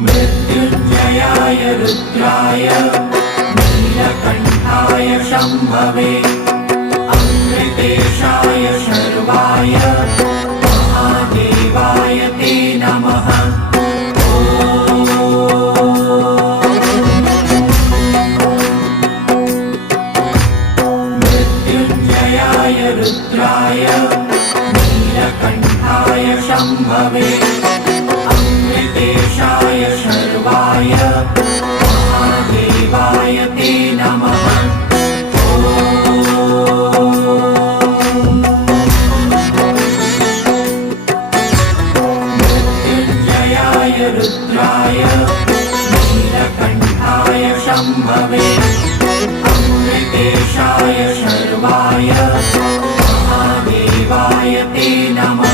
मृत्युञ्जयाय रुद्राय नीलकण्ठाय शम्भवे अमृतेशाय शर्वाय महादेवाय ते नमः। मृत्युञ्जयाय रुद्राय नीलकण्ठाय शम्भवे अमृतेशाय शर्वाय महादेवाय ते नमः। मृत्युञ्जयाय रुद्राय नीलकण्ठाय शम्भवे अमृतेशाय शर्वाय महादेवाय ते नमः।